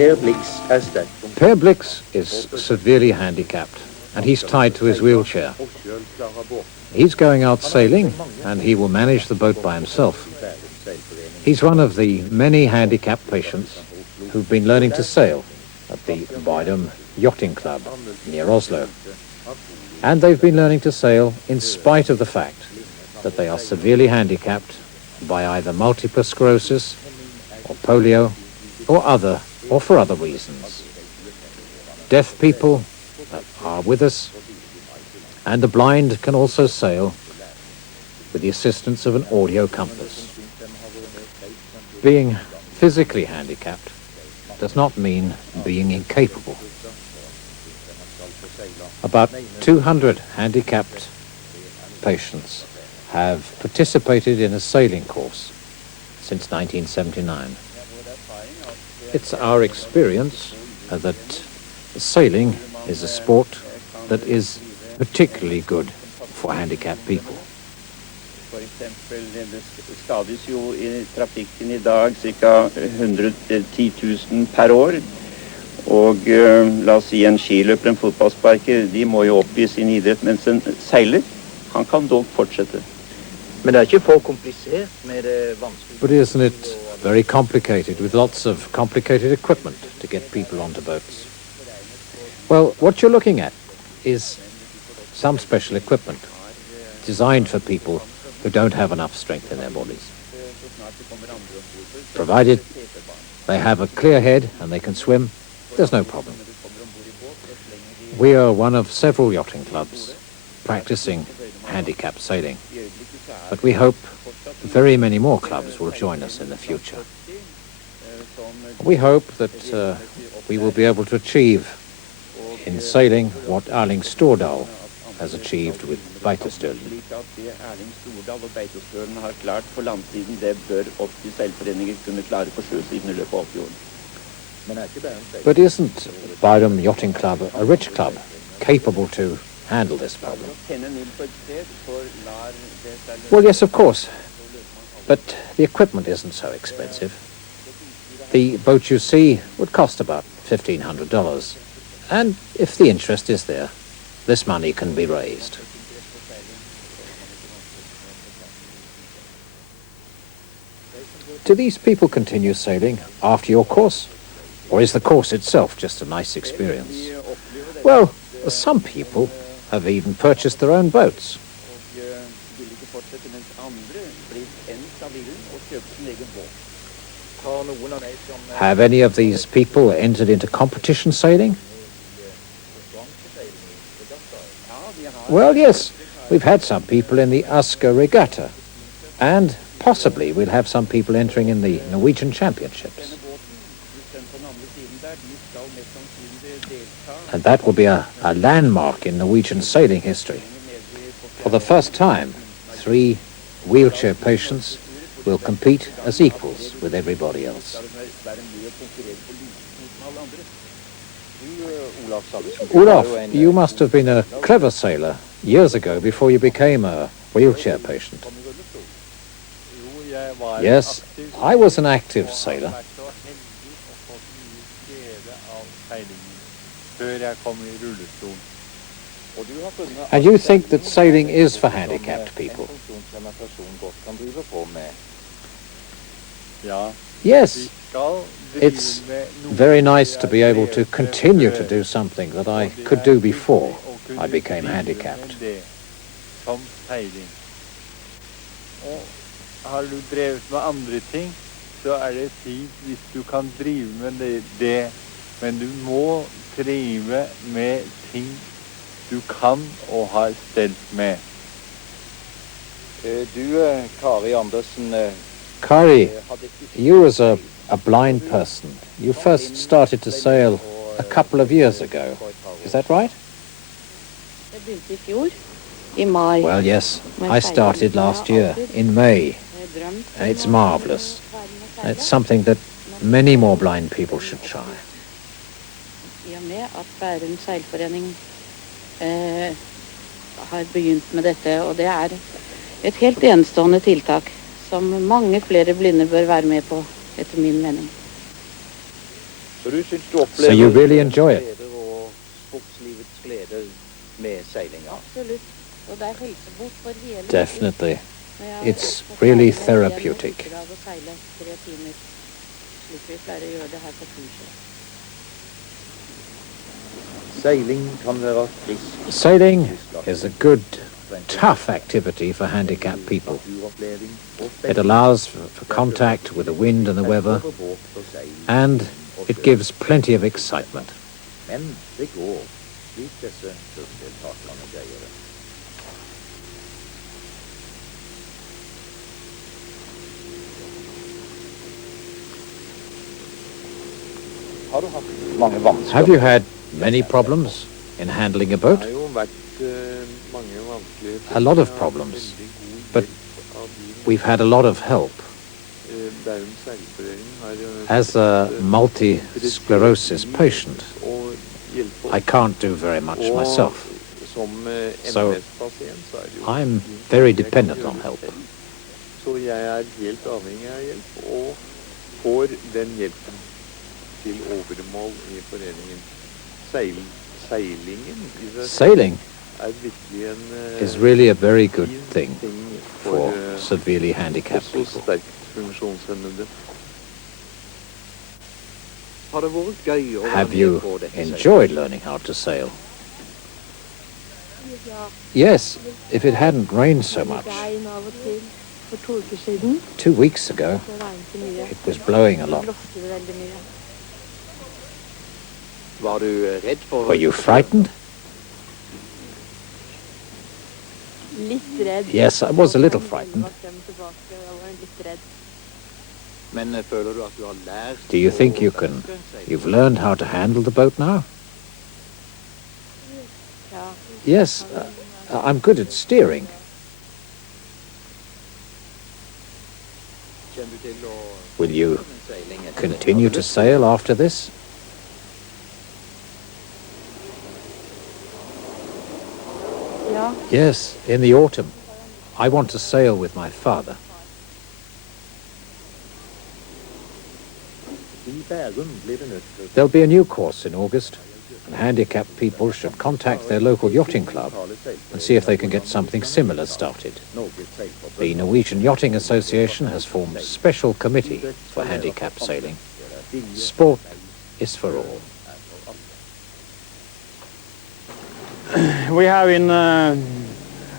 Per Blix is severely handicapped, and he's tied to his wheelchair. He's going out sailing, and he will manage the boat by himself. He's one of the many handicapped patients who've been learning to sail at the Bydom Yachting Club near Oslo. And they've been learning to sail in spite of the fact that they are severely handicapped by either multiple sclerosis or polio or for other reasons. Deaf people are with us, and the blind can also sail with the assistance of an audio compass. Being physically handicapped does not mean being incapable. About 200 handicapped patients have participated in a sailing course since 1979. It's our experience that sailing is a sport that is particularly good for handicapped people. For eksempel, det skades jo I trafikken I dag ca. 110 000 per år. Og la oss si en skiløper, en fotballsparker, de må jo oppgi sin idrett, mens en seiler, han kan dog fortsette. Men det ikke for komplisert med det vanskelig. But isn't it very complicated with lots of complicated equipment to get people onto boats? Well, what you're looking at is some special equipment designed for people who don't have enough strength in their bodies. Provided they have a clear head and they can swim, there's no problem. We are one of several yachting clubs practicing handicap sailing, but we hope very many more clubs will join us in the future. We hope that we will be able to achieve in sailing what Erling Stordal has achieved with Beitostølen. But isn't Bydom Yachting Club a rich club, capable to handle this problem? Well, yes, of course. But the equipment isn't so expensive. The boat you see would cost about $1,500. And if the interest is there, this money can be raised. Do these people continue sailing after your course? Or is the course itself just a nice experience? Well, some people have even purchased their own boats. Have any of these people entered into competition sailing? Well, yes, we've had some people in the Asker Regatta, and possibly we'll have some people entering in the Norwegian Championships. And that will be a landmark in Norwegian sailing history. For the first time, 3 wheelchair patients will compete as equals with everybody else. Olaf, you must have been a clever sailor years ago before you became a wheelchair patient. Yes, I was an active sailor. And you think that sailing is for handicapped people? Yes, it's very nice to be able to continue to do something that I could do before I became handicapped. Har du drevet med andre ting, så det fint hvis du kan drive med det, men du må drive med ting du kan og har stelt med. Du, Kari Andersen... Kari, you as a blind person, you first started to sail a couple of years ago. Is that right? Well, yes, I started last year, in May, and it's marvelous. It's something that many more blind people should try. Har begynt med dette, og det et helt enestående tiltak som mange flere blinde bør være med på, etter min mening. So you really enjoy it? Absolutt. Og det er helsebot for hele Definitely. Når jeg It's får really trene en hel therapeutic. ukedag og seile 3 timer, slik vi pleier å gjøre det her på kurset. Sailing is a good, tough activity for handicapped people. It allows for contact with the wind and the weather, and it gives plenty of excitement. Have you had many problems in handling a boat? A lot of problems, but we've had a lot of help. As a multi-sclerosis patient, I can't do very much myself, so I'm very dependent on help. Så jeg er helt avhengig av hjelp, og får den hjelpen til overmål i foreningen. Sailing is really a very good thing for severely handicapped people. Have you enjoyed learning how to sail? Yes, if it hadn't rained so much. 2 weeks ago, it was blowing a lot. Were you frightened? Yes, I was a little frightened. Do you think you've learned how to handle the boat now? Yes, I'm good at steering. Will you continue to sail after this? Yes, in the autumn. I want to sail with my father. There'll be a new course in August, and handicapped people should contact their local yachting club and see if they can get something similar started. The Norwegian Yachting Association has formed a special committee for handicapped sailing. Sport is for all. We have in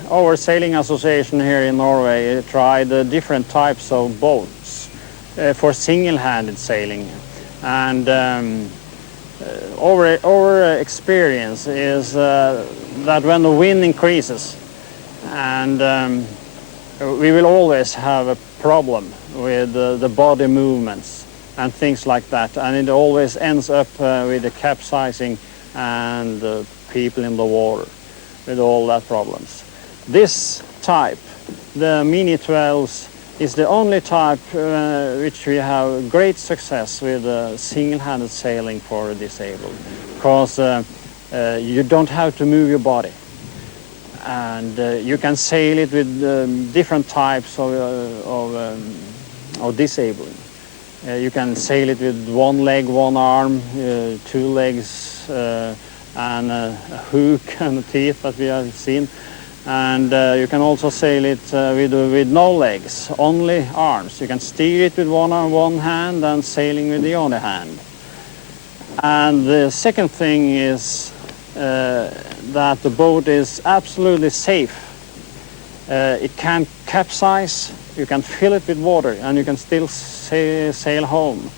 our sailing association here in Norway tried different types of boats for single-handed sailing, and our experience is that when the wind increases, and we will always have a problem with the body movements and things like that, and it always ends up with the capsizing and people in the water with all that problems. This type, the Mini 12s, is the only type which we have great success with single-handed sailing for disabled, because you don't have to move your body, and you can sail it with different types of disabling. You can sail it with one leg, one arm, 2 legs, and a hook and teeth that we have seen. And you can also sail it with no legs, only arms. You can steer it with one hand and sailing with the other hand. And the second thing is that the boat is absolutely safe. It can capsize, you can fill it with water, and you can still sail home.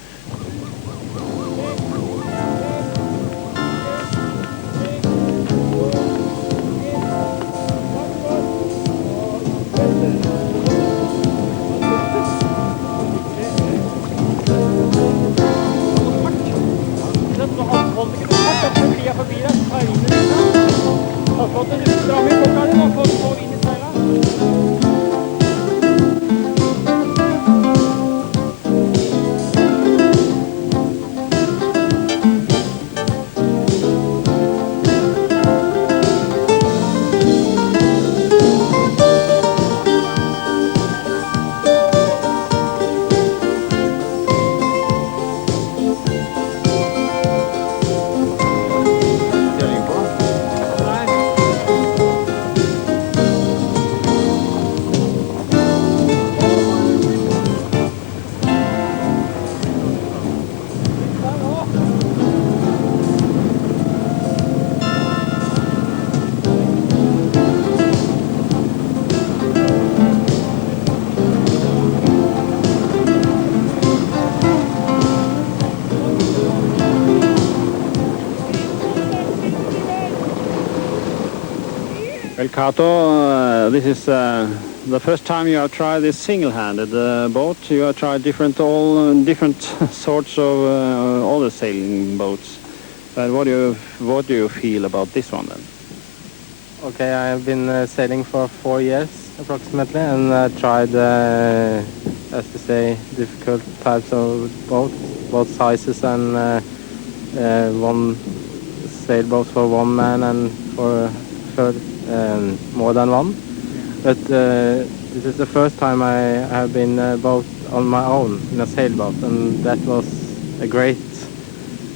Well, Kato, this is the first time you have tried this single-handed boat. You have tried different sorts of other sailing boats. But what do you feel about this one then? Okay, I have been sailing for 4 years approximately, and tried, as to say, difficult types of boats, both sizes, and one sailboat for one man and for more than one. But this is the first time I have been boat on my own in a sailboat, and that was a great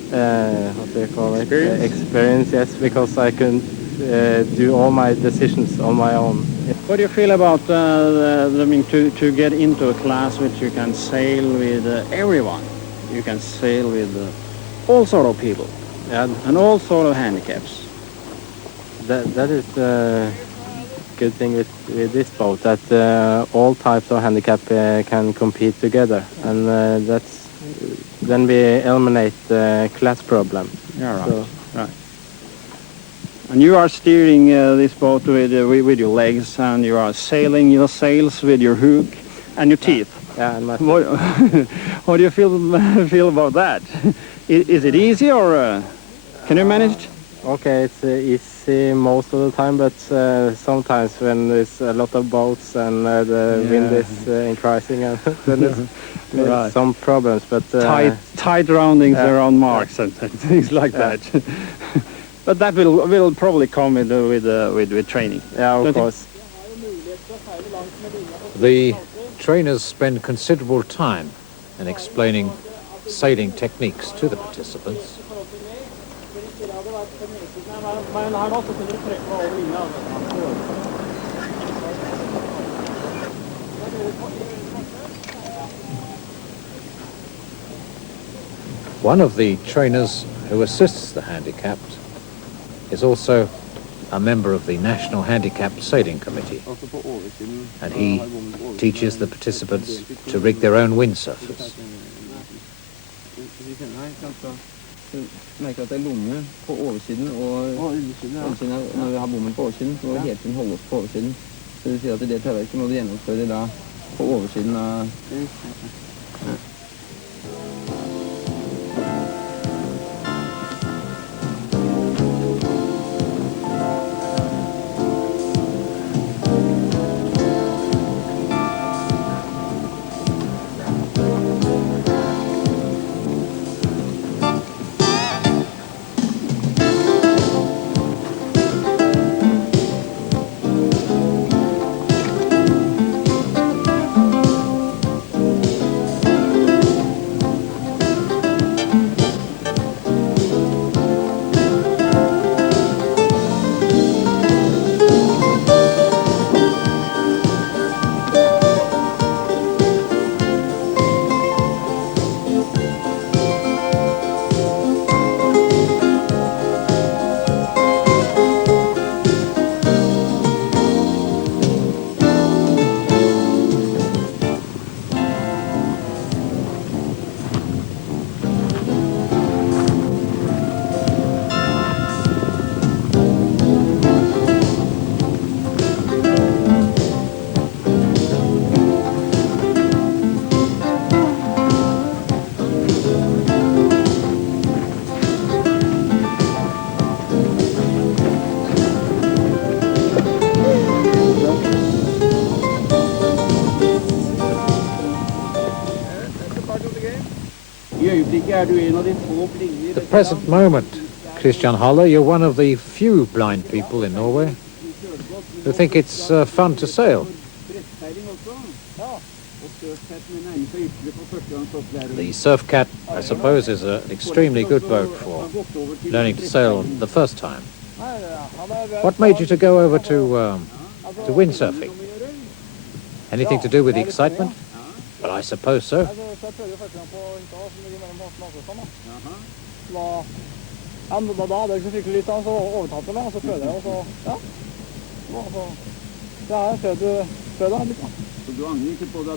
what do you call it? Experience, yes, because I could do all my decisions on my own. What do you feel about to get into a class which you can sail with everyone? You can sail with all sort of people, and all sort of handicaps. That is the good thing with this boat, that all types of handicap can compete together, and then we eliminate the class problem. Yeah, right. So, right. And you are steering this boat with your legs, and you are sailing your sails with your hook and your teeth. yeah, and What do you feel about that? Is it easy, or can you manage it? okay, it's easy most of the time, but sometimes when there's a lot of boats and the wind is increasing, and then there's Right. some problems. But tight roundings around marks and things like that. But that will probably come with training. yeah, of Don't you? course. The trainers spend considerable time in explaining sailing techniques to the participants. One of the trainers who assists the handicapped is also a member of the National Handicapped Sailing Committee, and he teaches the participants to rig their own windsurfers. Merker at det er lunge på oversiden og oversiden når vi har bommen på oversiden, så må vi hele tiden holde oss på oversiden. Så det vil si at det tøyverket må du gjennomføre da på oversiden av... The present moment, Christian Haller, you're one of the few blind people in Norway who think it's fun to sail. The Surf Cat, I suppose, is an extremely good boat for learning to sail the first time. What made you to go over to windsurfing? Anything to do with the excitement? Well, I suppose so.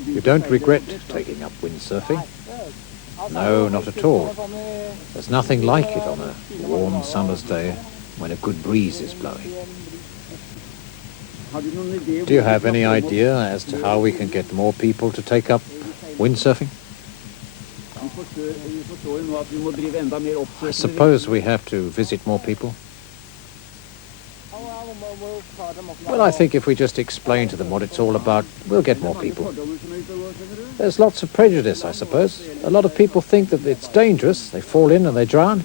You don't regret taking up windsurfing? No, not at all. There's nothing like it on a warm summer's day when a good breeze is blowing. Do you have any idea as to how we can get more people to take up windsurfing? I suppose we have to visit more people. Well, I think if we just explain to them what it's all about, we'll get more people. There's lots of prejudice, I suppose. A lot of people think that it's dangerous. They fall in and they drown.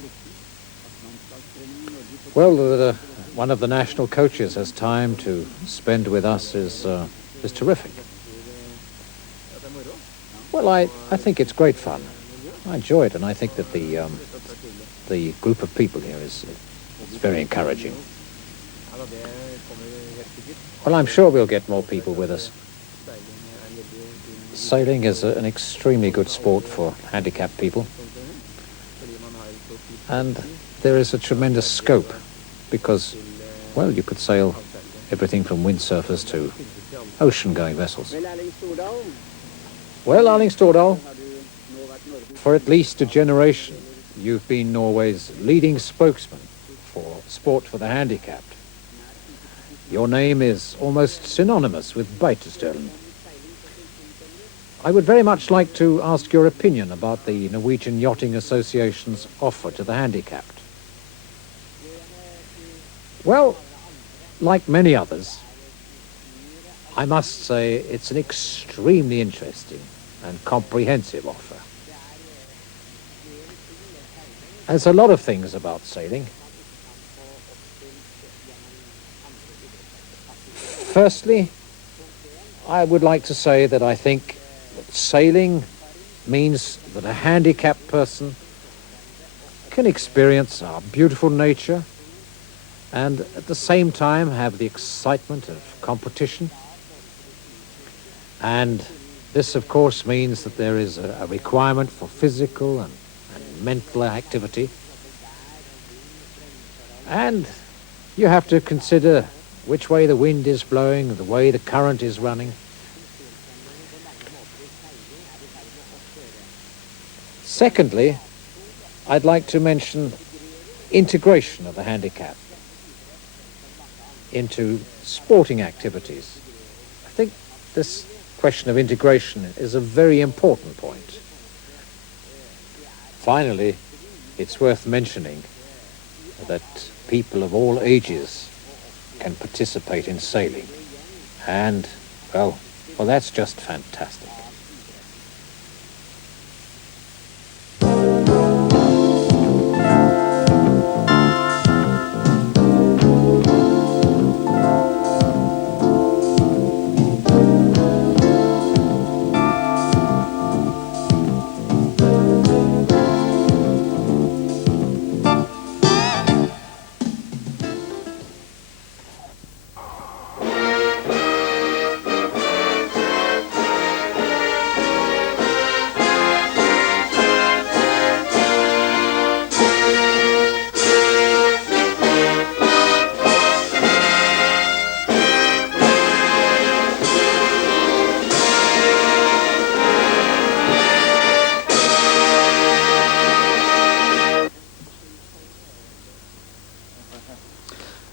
Well, one of the national coaches has time to spend with us is terrific. Well, I think it's great fun. I enjoy it, and I think that the group of people here is very encouraging. Well, I'm sure we'll get more people with us. Sailing is an extremely good sport for handicapped people. And there is a tremendous scope because, well, you could sail everything from windsurfers to ocean-going vessels. Well, Erling Stordal, for at least a generation, you've been Norway's leading spokesman for sport for the handicapped. Your name is almost synonymous with Beitostølen. I would very much like to ask your opinion about the Norwegian Yachting Association's offer to the handicapped. Well, like many others, I must say it's an extremely interesting and comprehensive offer. There's a lot of things about sailing. Firstly, I would like to say that I think that sailing means that a handicapped person can experience our beautiful nature and at the same time have the excitement of competition. And this, of course, means that there is a requirement for physical and mental activity. And you have to consider which way the wind is blowing, the way the current is running. Secondly, I'd like to mention integration of the handicap into sporting activities. I think this question of integration is a very important point. Finally, it's worth mentioning that people of all ages can participate in sailing. And, well, that's just fantastic.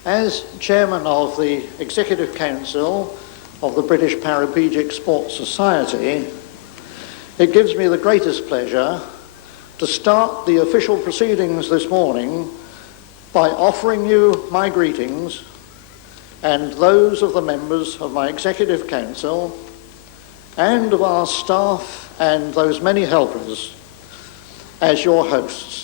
As chairman of the Executive Council of the British Paraplegic Sports Society, it gives me the greatest pleasure to start the official proceedings this morning by offering you my greetings and those of the members of my Executive Council and of our staff and those many helpers as your hosts.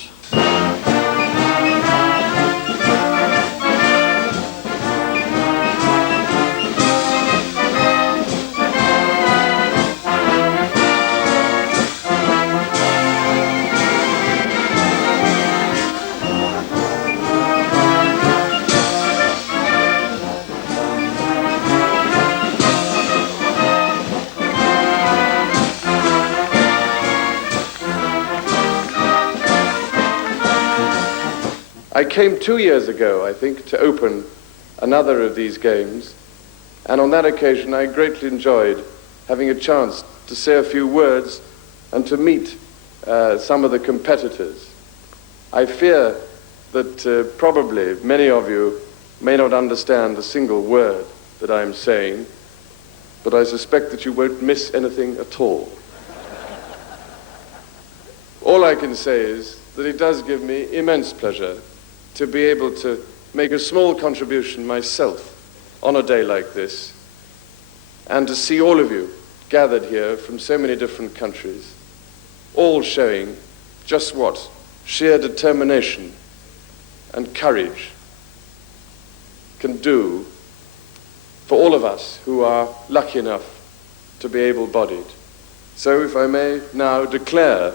I came 2 years ago, I think, to open another of these games, and on that occasion I greatly enjoyed having a chance to say a few words and to meet some of the competitors. I fear that probably many of you may not understand a single word that I'm saying, but I suspect that you won't miss anything at all. All I can say is that it does give me immense pleasure to be able to make a small contribution myself on a day like this, and to see all of you gathered here from so many different countries, all showing just what sheer determination and courage can do for all of us who are lucky enough to be able-bodied. So if I may now declare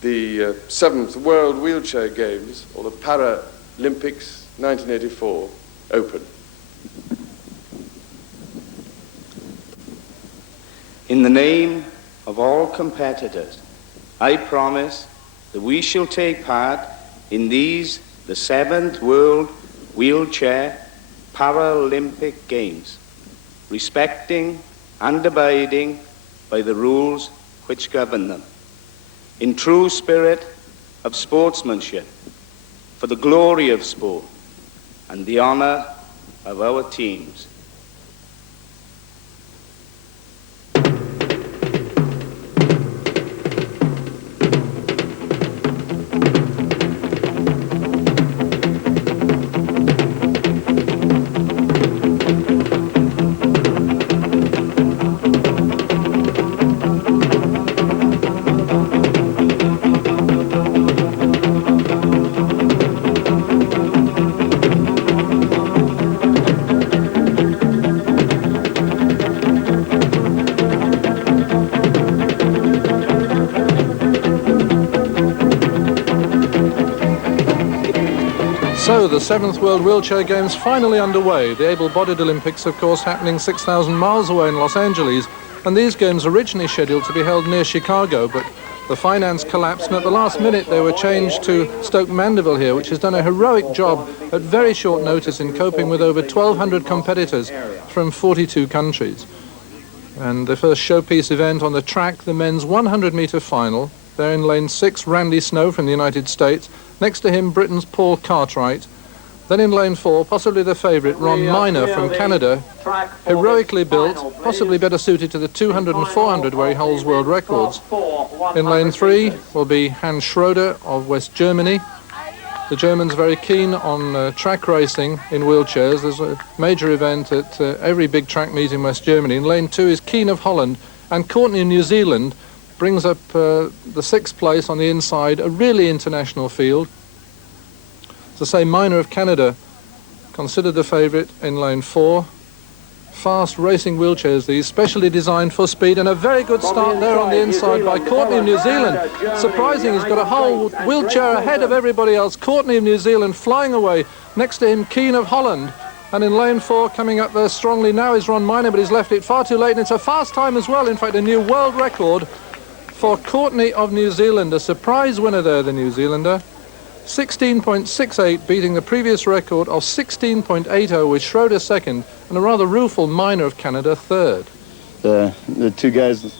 the 7th World Wheelchair Games, or the Paralympics 1984, open. In the name of all competitors, I promise that we shall take part in these, the 7th World Wheelchair Paralympic Games, respecting and abiding by the rules which govern them, in true spirit of sportsmanship, for the glory of sport and the honor of our teams. So the 7th World Wheelchair Games finally underway. The able-bodied Olympics, of course, happening 6,000 miles away in Los Angeles. And these games originally scheduled to be held near Chicago, but the finance collapsed, and at the last minute they were changed to Stoke Mandeville here, which has done a heroic job at very short notice in coping with over 1,200 competitors from 42 countries. And the first showpiece event on the track, the men's 100-metre final. There in lane 6, Randy Snow from the United States. Next to him, Britain's Paul Cartwright. Then in lane 4, possibly the favourite, Ron Minor from Canada, heroically built, possibly better suited to the 200 and 400 where he holds world records. In lane 3 will be Hans Schroeder of West Germany. The Germans very keen on track racing in wheelchairs. There's a major event at every big track meet in West Germany. In lane 2 is Keane of Holland, and Courtney in New Zealand brings up the 6th place on the inside, a really international field. As I say, Minor of Canada, considered the favourite in lane 4. Fast racing wheelchairs, these, specially designed for speed, and a very good start there on the inside by Courtney of New Zealand. Surprising, he's got a whole wheelchair ahead of everybody else. Courtney of New Zealand flying away. Next to him, Keane of Holland. And in lane 4, coming up there strongly now is Ron Minor, but he's left it far too late, and it's a fast time as well. In fact, a new world record for Courtney of New Zealand, a surprise winner there, the New Zealander. 16.68, beating the previous record of 16.80 with Schroeder second, and a rather rueful Minor of Canada third. The two guys,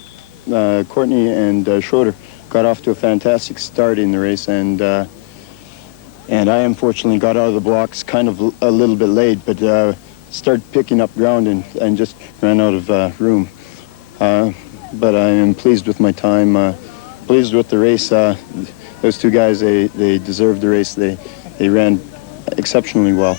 Courtney and Schroeder, got off to a fantastic start in the race, and I unfortunately got out of the blocks kind of a little bit late, but started picking up ground and just ran out of room. But I am pleased with my time, pleased with the race. Those two guys, they deserved the race. They ran exceptionally well.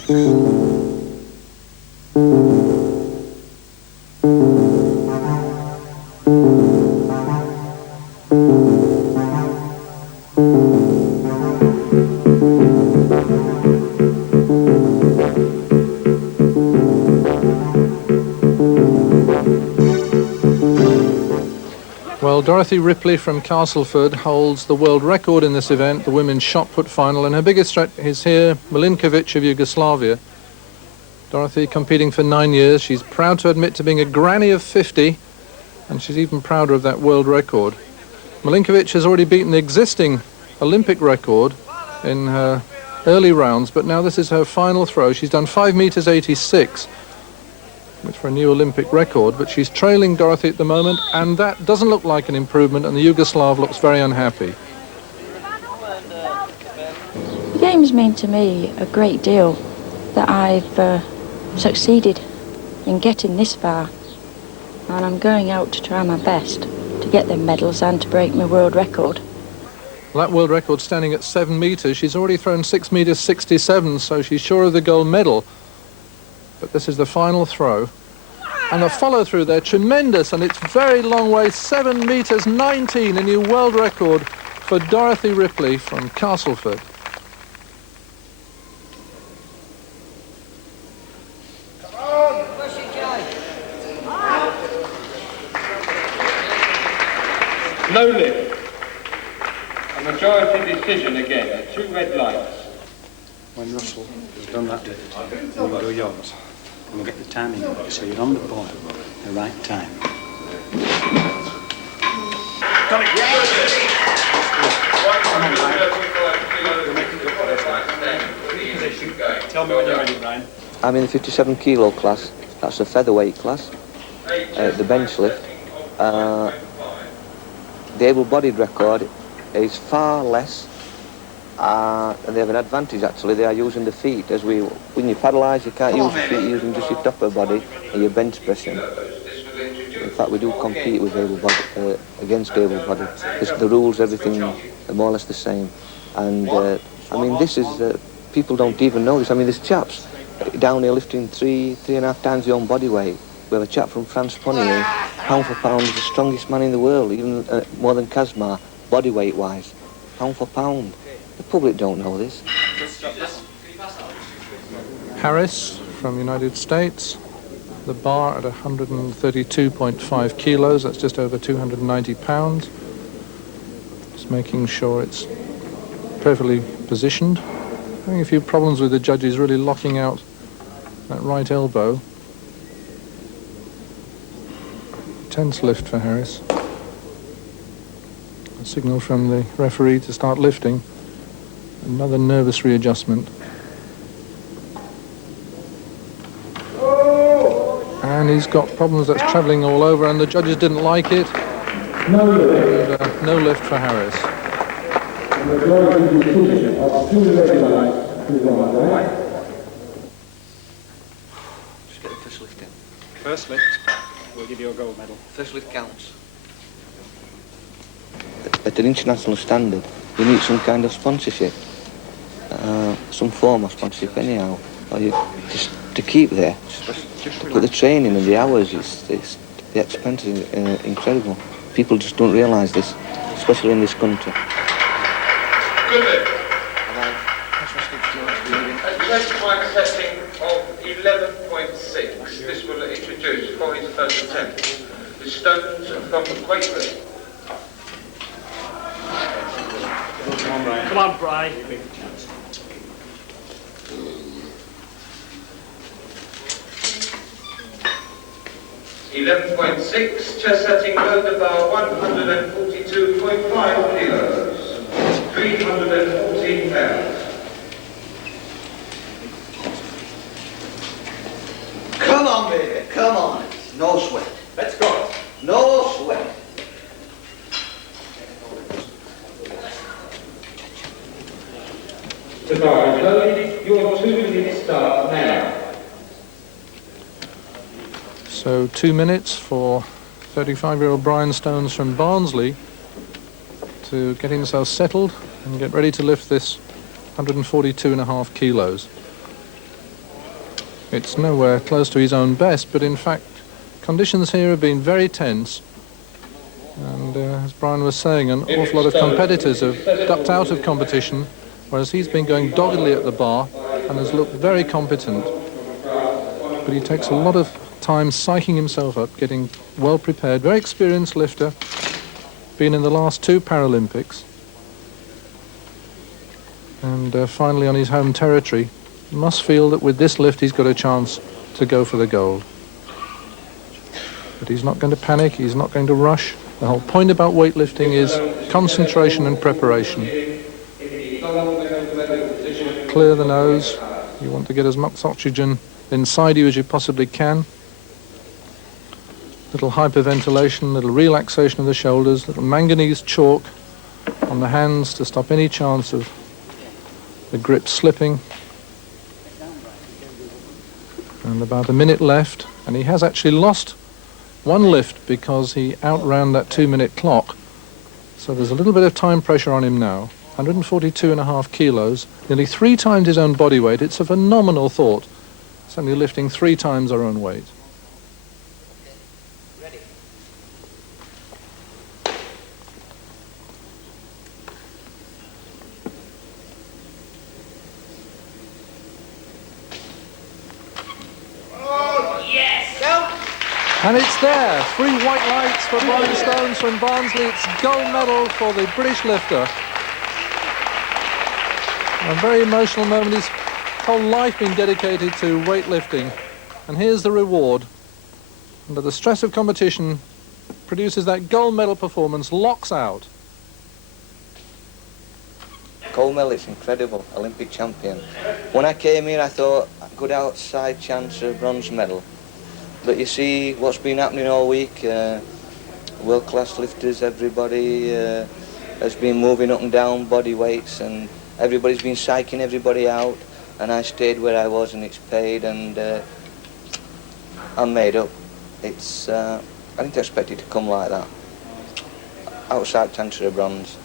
Well, Dorothy Ripley from Castleford holds the world record in this event, the women's shot put final, and her biggest threat is here, Milinkovic of Yugoslavia. Dorothy competing for 9 years. She's proud to admit to being a granny of 50, and she's even prouder of that world record. Milinkovic has already beaten the existing Olympic record in her early rounds, but now this is her final throw. She's done 5 meters 86. Which for a new Olympic record, but she's trailing Dorothy at the moment, and that doesn't look like an improvement, and the Yugoslav looks very unhappy. The games mean to me a great deal, that I've succeeded in getting this far. And I'm going out to try my best to get them medals and to break my world record. Well, that world record standing at 7 metres. She's already thrown 6 metres 67, so she's sure of the gold medal. But this is the final throw. And the follow-through there, tremendous, and it's very long way, 7 metres 19, a new world record for Dorothy Ripley from Castleford. No lift. A majority decision again, the 2 red lights. When Russell has done that, then we'll do yours. And we'll get the timing right, so you're on the ball at the right time. Tell me when you're ready, Brian. I'm in the 57 kilo class. That's the featherweight class. The bench lift. The able-bodied record is far less, and they have an advantage actually. They are using the feet. When you paddlise, you can't use your feet, you're using just your upper body and your bench pressing. In fact, we do compete with able-bodied, against able-bodied, because the rules, everything are more or less the same. And I mean, this is people don't even know this. I mean, there's chaps down here lifting 3.5 times their own body weight. We have a chap from France, Ponnier, pound for pound, is the strongest man in the world, even more than Kazmar, body weight-wise. Pound for pound. The public don't know this. Harris from United States, the bar at 132.5 kilos, that's just over 290 pounds. Just making sure it's perfectly positioned. Having a few problems with the judges really locking out that right elbow. Tense lift for Harris. A signal from the referee to start lifting. Another nervous readjustment. And he's got problems that's travelling all over, and the judges didn't like it. And, no lift for Harris. Just get the first lift in. First lift, we'll give you a gold medal. First lift counts. At an international standard, you need some kind of sponsorship. Some form of sponsorship anyhow. Or you just to keep there. To put the training and the hours, the expense is incredible. People just don't realise this, especially in this country. Good lift. At the benchmark setting of 11.6, this will introduce for his first attempt the stones from the Quaker. Come on, Brian. 11.6, chest setting load bar 142.5 kilos, 314 pounds. Come on, baby, come on. No sweat. Let's go. No sweat. The bar is loaded. Your 2 minutes start now. So 2 minutes for 35-year-old Brian Stones from Barnsley to get himself settled and get ready to lift this 142.5 kilos. It's nowhere close to his own best, but in fact conditions here have been very tense, and as Brian was saying, an awful lot of competitors have ducked out of competition, whereas he's been going doggedly at the bar and has looked very competent. But he takes a lot of time psyching himself up, getting well prepared, very experienced lifter, been in the last 2 Paralympics, and finally on his home territory, must feel that with this lift he's got a chance to go for the gold. But he's not going to panic, he's not going to rush. The whole point about weightlifting is concentration and preparation. Clear the nose, you want to get as much oxygen inside you as you possibly can. Little hyperventilation, little relaxation of the shoulders, little manganese chalk on the hands to stop any chance of the grip slipping. And about a minute left, and he has actually lost one lift because he outran that 2-minute clock. So there's a little bit of time pressure on him now. 142.5 kilos, nearly 3 times his own body weight. It's a phenomenal thought. It's only lifting 3 times our own weight. And it's there, 3 white lights for Brian Stones from Barnsley. It's gold medal for the British lifter. A very emotional moment. His whole life been dedicated to weightlifting. And here's the reward. Under the stress of competition, produces that gold medal performance, locks out. Gold medal, it's incredible, Olympic champion. When I came here, I thought, good outside chance of bronze medal. But you see what's been happening all week, world-class lifters, everybody has been moving up and down body weights, and everybody's been psyching everybody out, and I stayed where I was, and it's paid, and I'm made up. It's, I didn't expect it to come like that. Outside chance of bronze,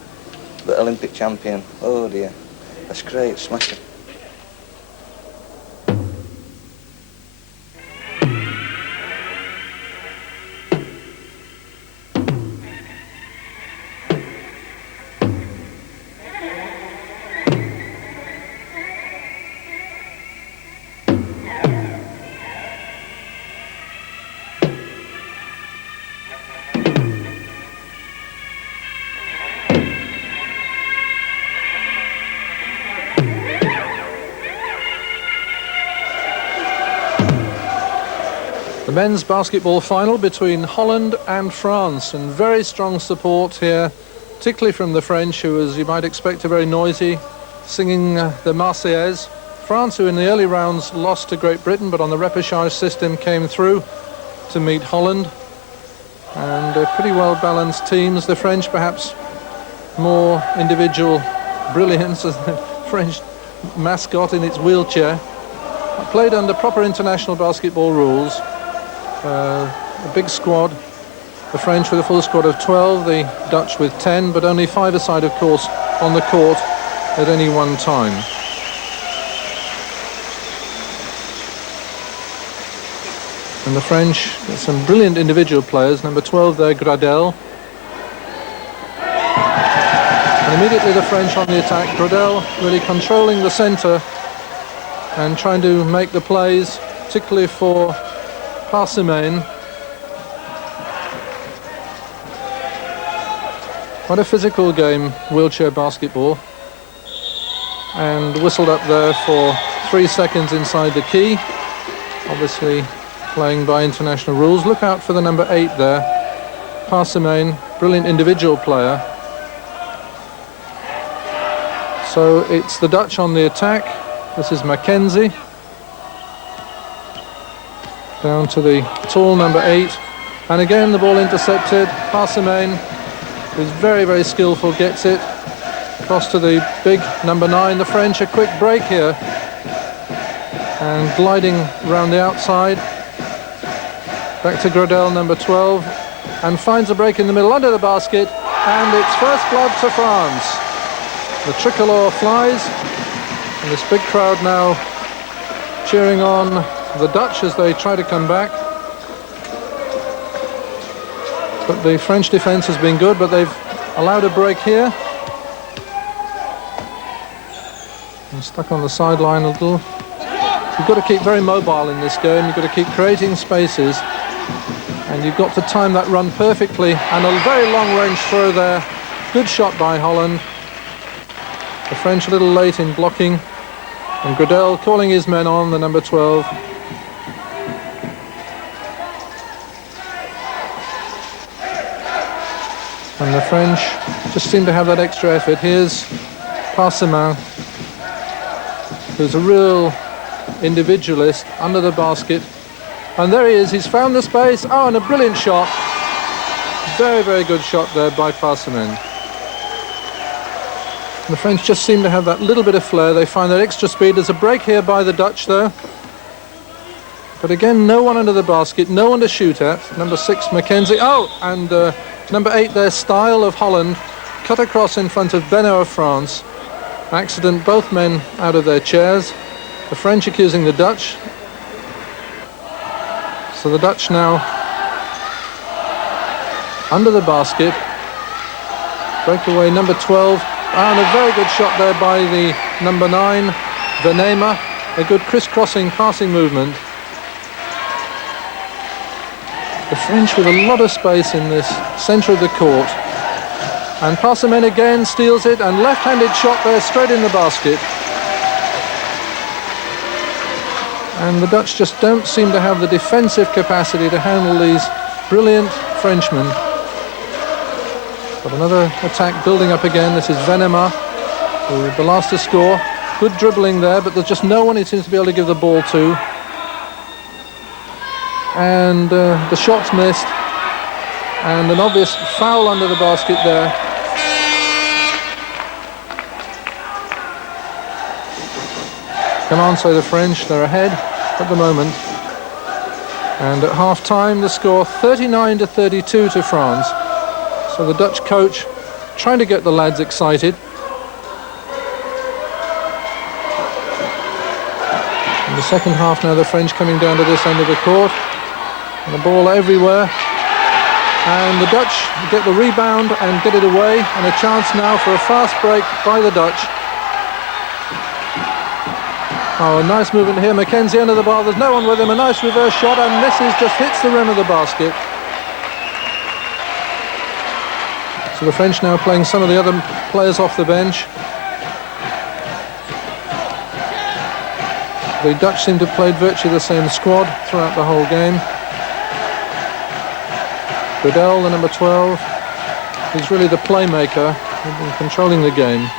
but Olympic champion, oh dear, that's great, smashing. The men's basketball final between Holland and France, and very strong support here, particularly from the French, who, as you might expect, are very noisy, singing the Marseillaise. France, who in the early rounds lost to Great Britain, but on the repechage system came through to meet Holland. And pretty well-balanced teams. The French perhaps more individual brilliance, as the French mascot in its wheelchair. Played under proper international basketball rules. A big squad, the French with a full squad of 12, the Dutch with 10, but only 5 aside, of course, on the court at any one time. And the French, some brilliant individual players. Number 12 there, Gradel. And immediately the French on the attack. Gradel really controlling the centre and trying to make the plays, particularly for Parsimane. What a physical game, wheelchair basketball. And whistled up there for 3 seconds inside the key. Obviously playing by international rules. Look out for the number 8 there. Parsimane, brilliant individual player. So it's the Dutch on the attack. This is Mackenzie. Down to the tall number 8. And again the ball intercepted. Parsimane, who's very, very skillful, gets it. Across to the big number 9. The French, a quick break here. And gliding around the outside. Back to Gradel, number 12. And finds a break in the middle under the basket. And it's first blood to France. The tricolour flies. And this big crowd now cheering on the Dutch as they try to come back. But the French defence has been good, but they've allowed a break here. And stuck on the sideline a little. You've got to keep very mobile in this game. You've got to keep creating spaces. And you've got to time that run perfectly. And a very long-range throw there. Good shot by Holland. The French a little late in blocking. And Gradel calling his men on, the number 12. And the French just seem to have that extra effort. Here's Parsimane, who's a real individualist under the basket. And there he is, he's found the space. Oh, and a brilliant shot. Very, very good shot there by Parsimane. The French just seem to have that little bit of flair. They find that extra speed. There's a break here by the Dutch, though. But again, no one under the basket, no one to shoot at. Number 6, Mackenzie. Oh, and number 8 there, Style of Holland, cut across in front of Beno of France. Accident, both men out of their chairs. The French accusing the Dutch. So the Dutch now under the basket. Breakaway number 12. And a very good shot there by the number 9, Venema. A good crisscrossing passing movement. The French with a lot of space in this centre of the court. And Passamen again steals it, and left-handed shot there straight in the basket. And the Dutch just don't seem to have the defensive capacity to handle these brilliant Frenchmen. But another attack building up again. This is Venema, the last to score. Good dribbling there, but there's just no one he seems to be able to give the ball to. And the shot's missed, and an obvious foul under the basket there. Come on, say the French, they're ahead at the moment. And at half-time, the score 39-32 to France. So the Dutch coach trying to get the lads excited. In the second half now, the French coming down to this end of the court. And the ball everywhere. And the Dutch get the rebound and get it away. And a chance now for a fast break by the Dutch. Oh, a nice movement here. Mackenzie under the bar. There's no one with him. A nice reverse shot and misses. Just hits the rim of the basket. So the French now playing some of the other players off the bench. The Dutch seem to have played virtually the same squad throughout the whole game. Goodell, the number 12, is really the playmaker, controlling the game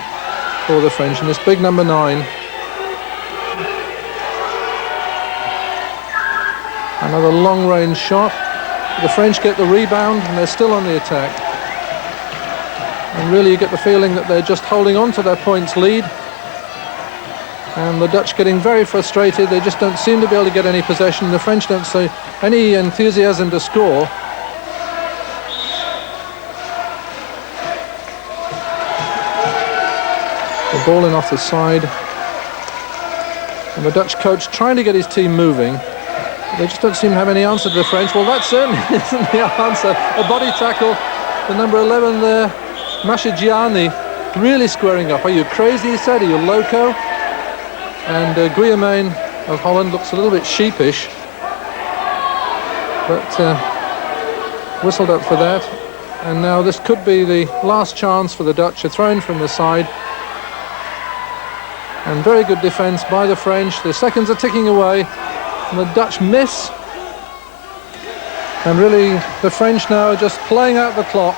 for the French. And this big number 9. Another long-range shot. The French get the rebound, and they're still on the attack. And really you get the feeling that they're just holding on to their points lead. And the Dutch getting very frustrated. They just don't seem to be able to get any possession. The French don't show any enthusiasm to score. The ball in off the side. And the Dutch coach trying to get his team moving. They just don't seem to have any answer to the French. Well, that certainly isn't the answer. A body tackle. The number 11 there, Mashigiani, really squaring up. Are you crazy, he said? Are you loco? And Guillaume of Holland looks a little bit sheepish. But whistled up for that. And now this could be the last chance for the Dutch. A throw-in from the side. And very good defence by the French. The seconds are ticking away. And the Dutch miss. And really, the French now are just playing out the clock.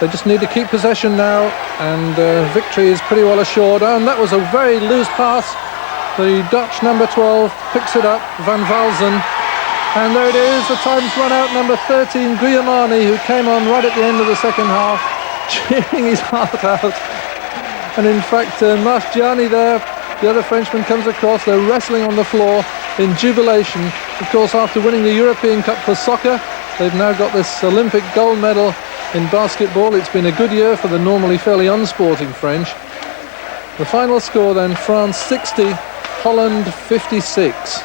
They just need to keep possession now, and victory is pretty well assured. And that was a very loose pass. The Dutch number 12 picks it up, Van Valzen. And there it is, the time's run out. Number 13, Guillemani, who came on right at the end of the second half, cheering his heart out. And in fact, Masgiani there, the other Frenchman, comes across. They're wrestling on the floor in jubilation. Of course, after winning the European Cup for soccer, they've now got this Olympic gold medal in basketball. It's been a good year for the normally fairly unsporting French. The final score then, France 60, Holland 56.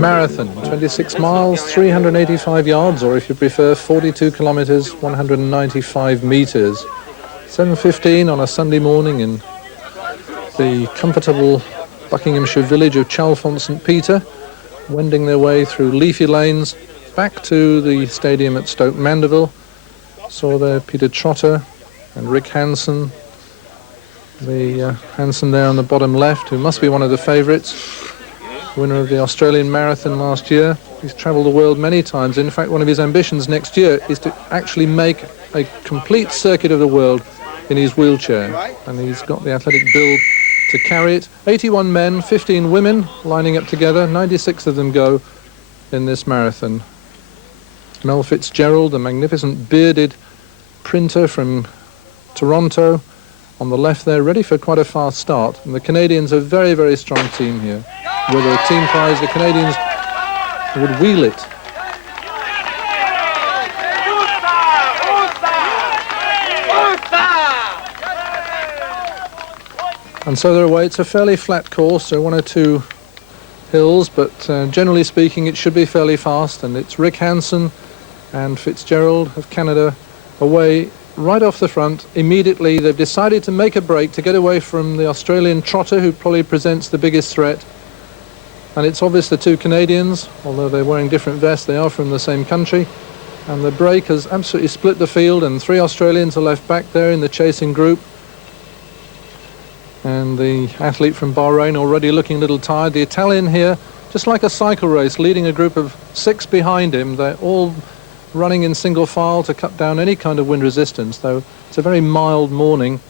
marathon, 26 miles, 385 yards, or if you prefer, 42 kilometres, 195 metres. 7:15 on a Sunday morning in the comfortable Buckinghamshire village of Chalfont St Peter, wending their way through leafy lanes back to the stadium at Stoke Mandeville. Saw there Peter Trotter and Rick Hansen, the Hansen there on the bottom left, who must be one of the favourites, winner of the Australian Marathon last year. He's travelled the world many times. In fact, one of his ambitions next year is to actually make a complete circuit of the world in his wheelchair, and he's got the athletic build to carry it. 81 men, 15 women lining up together, 96 of them go in this marathon. Mel Fitzgerald, the magnificent bearded printer from Toronto, on the left there, ready for quite a fast start. And the Canadians are a very, very strong team here. With a team prize, the Canadians would wheel it. And so they're away. It's a fairly flat course, so one or two hills, but generally speaking it should be fairly fast. And it's Rick Hansen and Fitzgerald of Canada away right off the front. Immediately they've decided to make a break to get away from the Australian trotter, who probably presents the biggest threat. And it's obvious the two Canadians, although they're wearing different vests, they are from the same country. And the break has absolutely split the field, and three Australians are left back there in the chasing group. And the athlete from Bahrain already looking a little tired. The Italian here, just like a cycle race, leading a group of 6 behind him. They're all running in single file to cut down any kind of wind resistance, though it's a very mild morning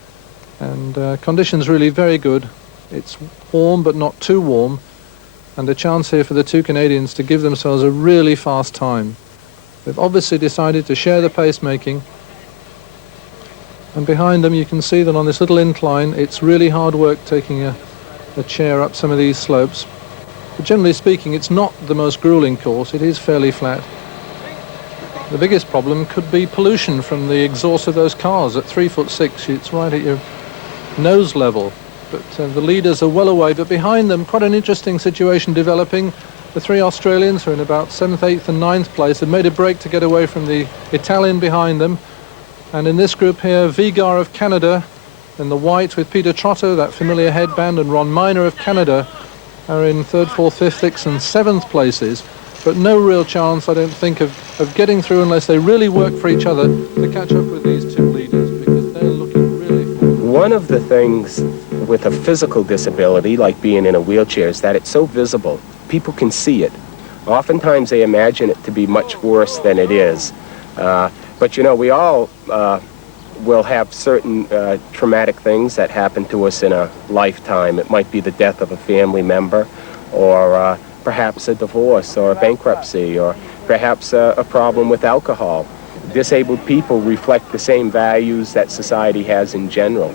and conditions really very good. It's warm but not too warm, and a chance here for the two Canadians to give themselves a really fast time. They've obviously decided to share the pacemaking, and behind them you can see that on this little incline it's really hard work taking a chair up some of these slopes. But generally speaking, it's not the most grueling course. It is fairly flat. The biggest problem could be pollution from the exhaust of those cars. At 3'6", it's right at your nose level. But the leaders are well away, but behind them quite an interesting situation developing. The three Australians who are in about 7th, 8th and 9th place have made a break to get away from the Italian behind them. And in this group here, Vigar of Canada in the white with Peter Trotter, that familiar headband, and Ron Minor of Canada are in 3rd, 4th, 5th, 6th and 7th places. But no real chance, I don't think, of getting through unless they really work for each other to catch up with these two leaders, because they're looking really forward. One of the things with a physical disability, like being in a wheelchair, is that it's so visible. People can see it. Oftentimes they imagine it to be much worse than it is. But you know, we all will have certain traumatic things that happen to us in a lifetime. It might be the death of a family member, or perhaps a divorce or a bankruptcy, or perhaps a problem with alcohol. Disabled people reflect the same values that society has in general.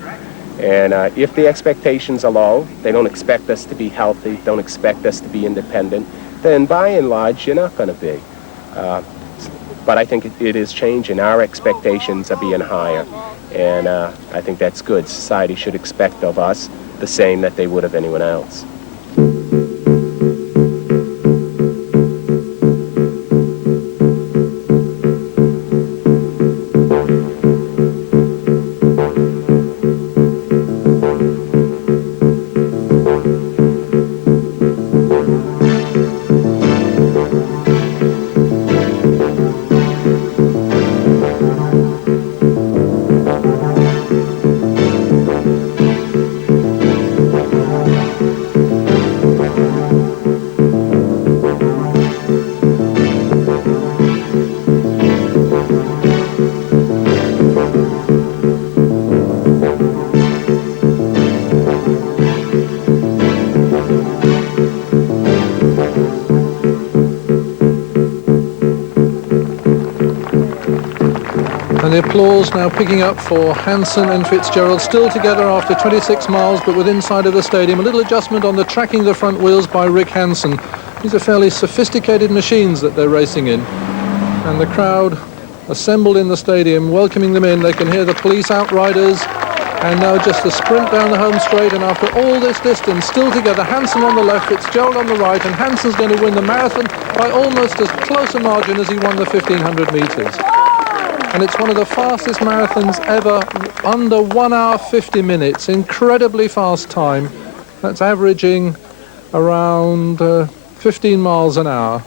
And if the expectations are low, they don't expect us to be healthy, don't expect us to be independent, then by and large you're not going to be. But I think it is changing. Our expectations are being higher, and I think that's good. Society should expect of us the same that they would of anyone else. And the applause now picking up for Hansen and Fitzgerald, still together after 26 miles, but within sight of the stadium. A little adjustment on the tracking the front wheels by Rick Hansen. These are fairly sophisticated machines that they're racing in. And the crowd assembled in the stadium, welcoming them in. They can hear the police outriders And now just a sprint down the home straight, and after all this distance, still together, Hansen on the left, Fitzgerald on the right, and Hansen's going to win the marathon by almost as close a margin as he won the 1,500 metres. And it's one of the fastest marathons ever, under 1 hour 50 minutes, incredibly fast time. That's averaging around 15 miles an hour.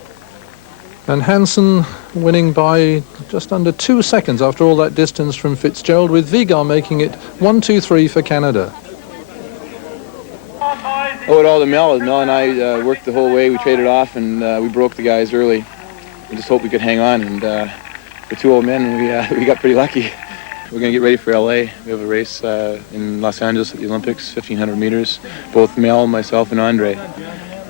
And Hansen winning by just under 2 seconds after all that distance from Fitzgerald, with Vigar making it 1-2-3 for Canada. Oh, it all to Mel. Mel and I worked the whole way. We traded off, and we broke the guys early. We just hoped we could hang on, and the two old men, we got pretty lucky. We're going to get ready for LA. We have a race in Los Angeles at the Olympics, 1,500 meters. Both Mel, myself, and Andre.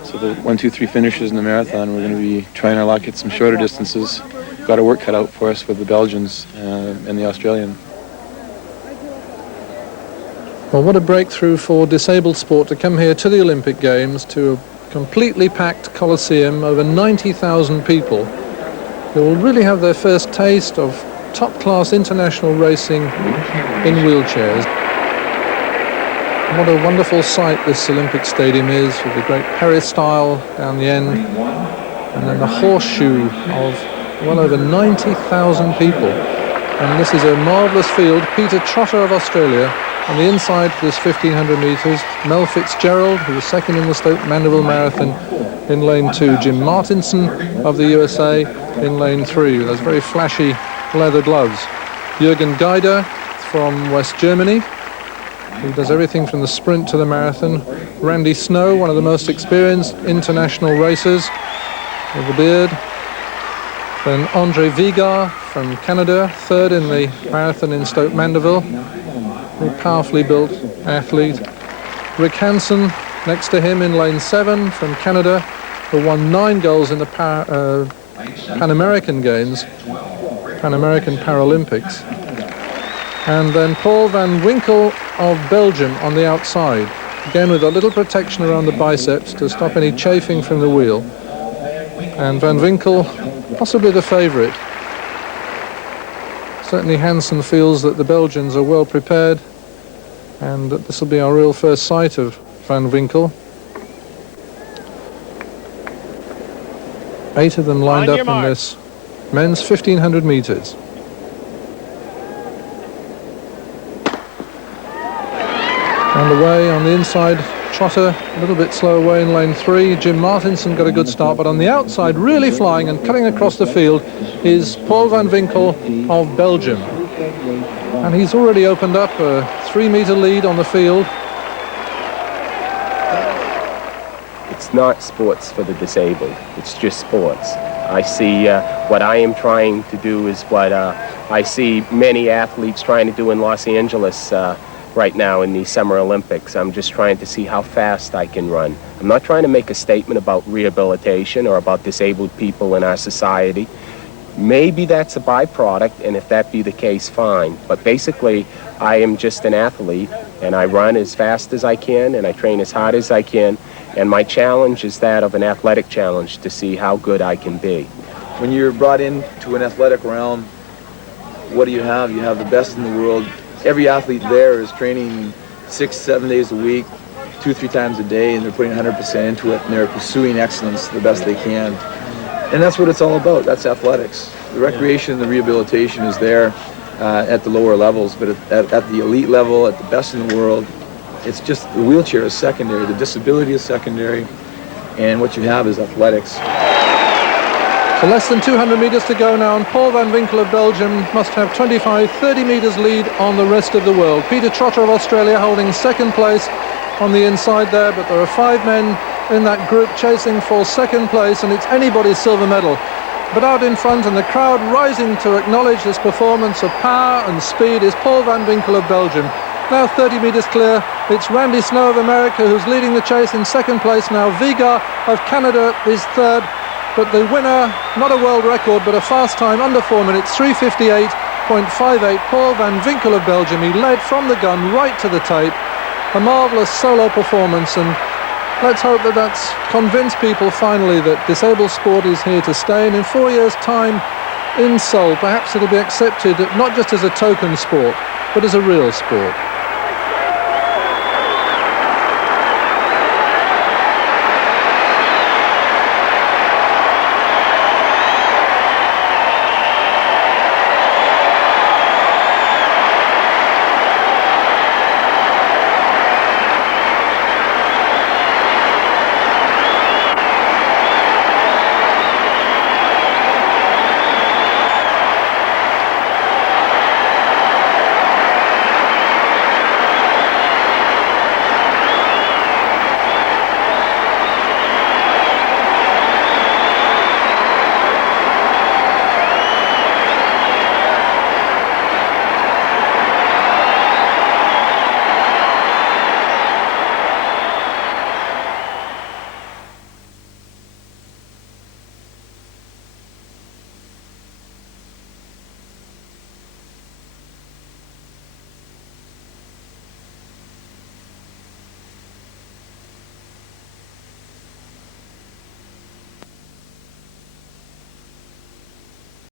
So the 1-2-3 finishes in the marathon. We're going to be trying our luck at some shorter distances. Got our work cut out for us with the Belgians and the Australian. Well, what a breakthrough for disabled sport to come here to the Olympic Games, to a completely packed Coliseum, over 90,000 people. They will really have their first taste of top-class international racing in wheelchairs. What a wonderful sight this Olympic Stadium is, with the great peristyle down the end, and then the horseshoe of well over 90,000 people. And this is a marvellous field. Peter Trotter of Australia on the inside for this 1,500 metres. Mel Fitzgerald, who was second in the Stoke Mandeville Marathon, in lane 2. Jim Martinson of the USA in lane 3, with those very flashy leather gloves. Jürgen Geider from West Germany, who does everything from the sprint to the marathon. Randy Snow, one of the most experienced international racers, with the beard. Then Andre Vigar from Canada, third in the marathon in Stoke Mandeville, a powerfully built athlete. Rick Hansen next to him in lane 7 from Canada, who won 9 goals in the Pan American Games, Pan American Paralympics. And then Paul van Winkel of Belgium on the outside, again with a little protection around the biceps to stop any chafing from the wheel. And van Winkel, possibly the favourite. Certainly Hansen feels that the Belgians are well prepared, and that this will be our real first sight of van Winkel. 8 of them lined up in this men's 1,500 metres. On the way on the inside, Trotter a little bit slow away in lane 3. Jim Martinson got a good start, but on the outside, really flying and cutting across the field, is Paul van Winkel of Belgium. And he's already opened up a 3-metre lead on the field. It's not sports for the disabled, it's just sports. I see what I am trying to do is what I see many athletes trying to do in Los Angeles right now in the Summer Olympics. I'm just trying to see how fast I can run. I'm not trying to make a statement about rehabilitation or about disabled people in our society. Maybe that's a byproduct, and if that be the case, fine. But basically, I am just an athlete, and I run as fast as I can, and I train as hard as I can, and my challenge is that of an athletic challenge to see how good I can be. When you're brought into an athletic realm, what do you have? You have the best in the world. Every athlete there is training 6-7 days a week, 2-3 times a day, and they're putting 100% into it, and they're pursuing excellence the best they can. And that's what it's all about. That's athletics. The recreation and the rehabilitation is there at the lower levels, but at the elite level, at the best in the world, it's just the wheelchair is secondary, the disability is secondary, and what you have is athletics. So less than 200 metres to go now, and Paul van Winkel of Belgium must have 25-30 metres lead on the rest of the world. Peter Trotter of Australia holding second place on the inside there, but there are 5 men in that group chasing for second place, and it's anybody's silver medal. But out in front, and the crowd rising to acknowledge this performance of power and speed, is Paul van Winkel of Belgium. Now 30 metres clear, it's Randy Snow of America who's leading the chase in second place now. Vigar of Canada is third, but the winner, not a world record, but a fast time under 4 minutes, 3:58.58. Paul van Winkel of Belgium. He led from the gun right to the tape. A marvellous solo performance, and let's hope that that's convinced people finally that disabled sport is here to stay, and in 4 years' time in Seoul, perhaps it'll be accepted not just as a token sport, but as a real sport.